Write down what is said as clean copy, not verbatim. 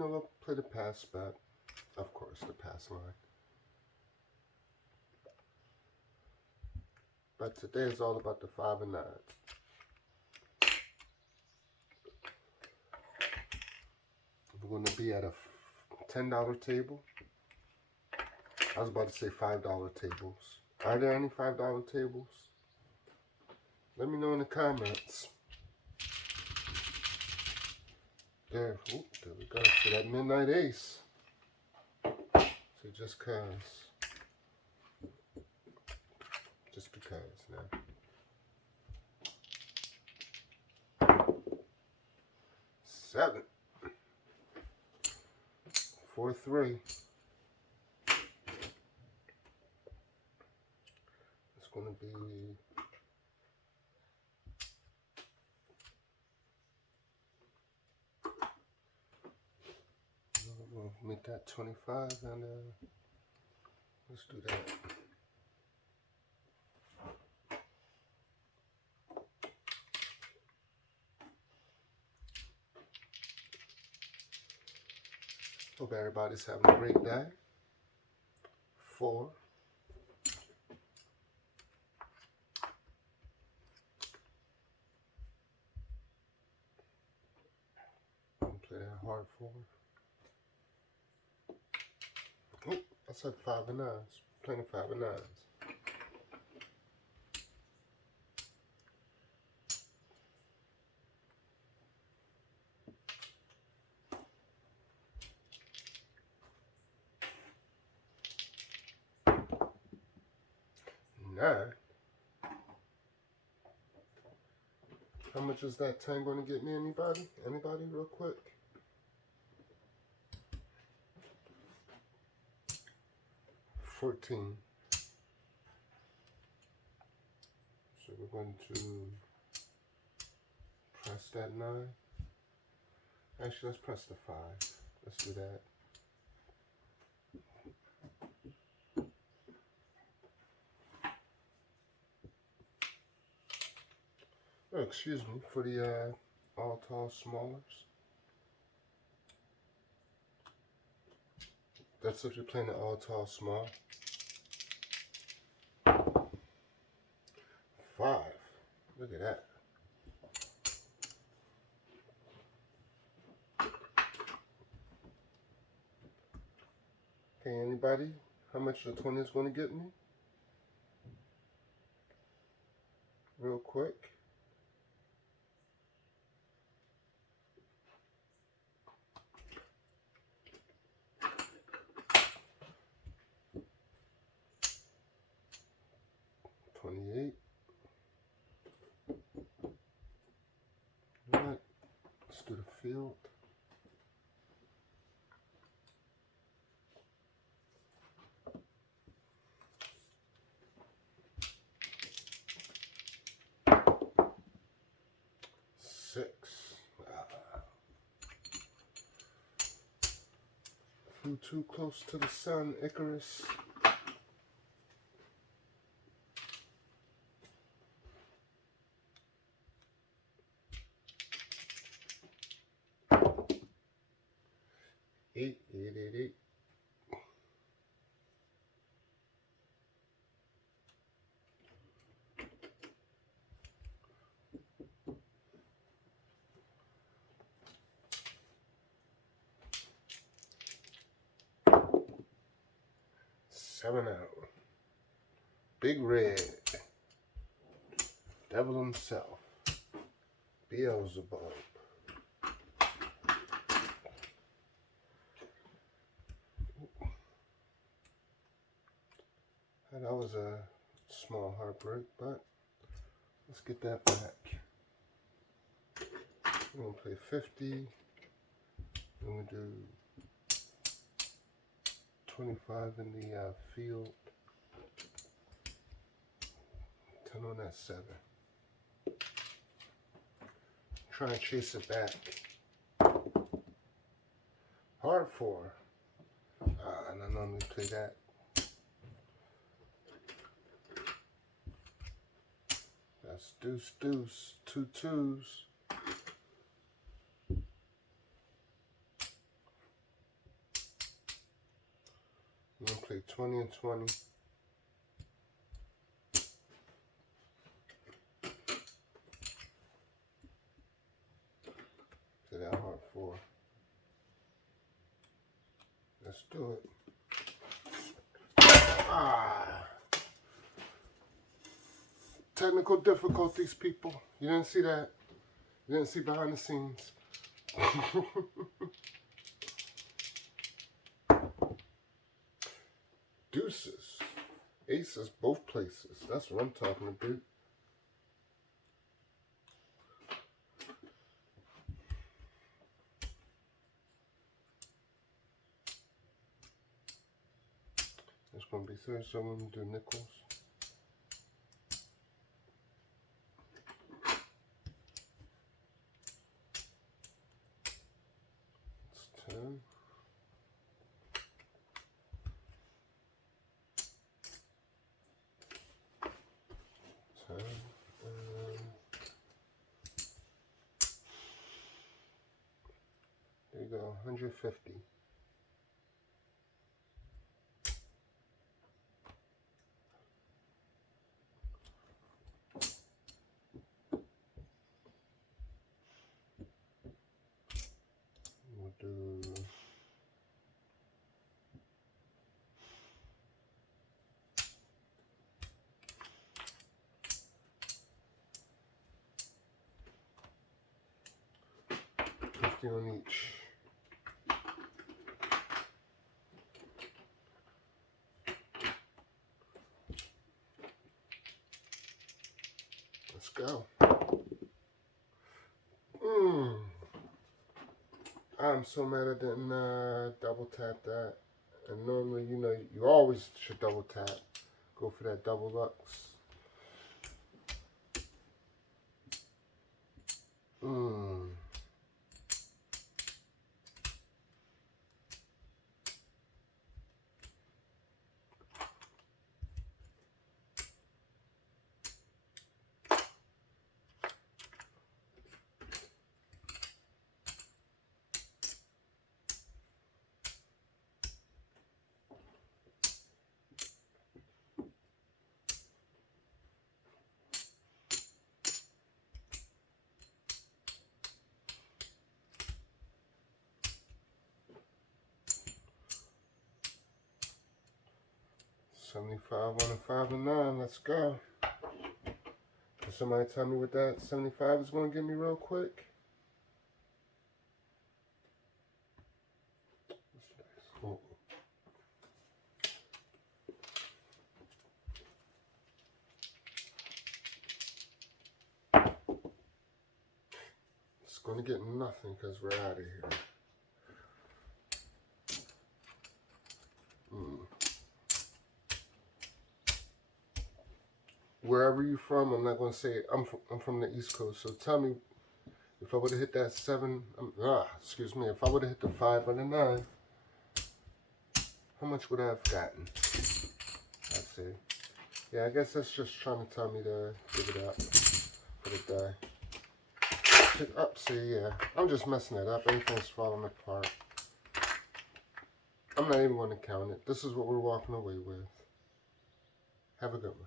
know, I'll play the pass bet. Of course, the pass line. But today is all about the 5 and 9s. We're going to be at a $10 table. I was about to say $5 tables. Are there any $5 tables? Let me know in the comments. There we go. So that midnight ace. So just because now. 7. 4-3. It's going to be we'll make that 25 and let's do that. Hope everybody's having a great day. 4. Play that hard 4. Oh, I said 5 and 9s. Playing 5 and 9s. How much is that 10 going to get me? Anybody? Anybody real quick? 14. So we're going to press that 9. Actually, let's press the 5. Let's do that. Oh, excuse me, for the all tall smallers. That's if you're playing the all tall small. 5. Look at that. Okay, anybody? How much the 20 is going to get me? Real quick. $28. All right, let's do the field. Flew too close to the sun, Icarus. Eight. 7 out. Big Red. Devil himself. Beelzebub. That was a small heartbreak, but let's get that back. We're going to play 50. We're going to do 25 in the field. 10 on that 7. Try and chase it back. Hard 4. And I normally play that. That's deuce, deuce, 2 2s. I'm going to play 20 and 20. To that hard 4. Let's do it. Technical difficulties, people. You didn't see that. You didn't see behind the scenes. Deuces. Aces both places. That's what I'm talking about. It's going to be Thursday, so I'm going to do nickels. It's 10. 10. There you go, 150. We'll do 50 on each. Let's go. I'm so mad I didn't double tap that. And normally, you know, you always should double tap. Go for that double lux. $75 on a 5 and 9. Let's go. Can somebody tell me what that 75 is going to give me real quick? It's going to get nothing because we're out of here. Wherever you're from, I'm not going to say it. I'm from the East Coast, so tell me if I would have hit that 7, excuse me, if I would have hit the 5 or the 9, how much would I have gotten? Let's see. Yeah, I guess that's just trying to tell me to give it up for the day. Pick up, see, yeah. I'm just messing it up. Everything's falling apart. I'm not even going to count it. This is what we're walking away with. Have a good one.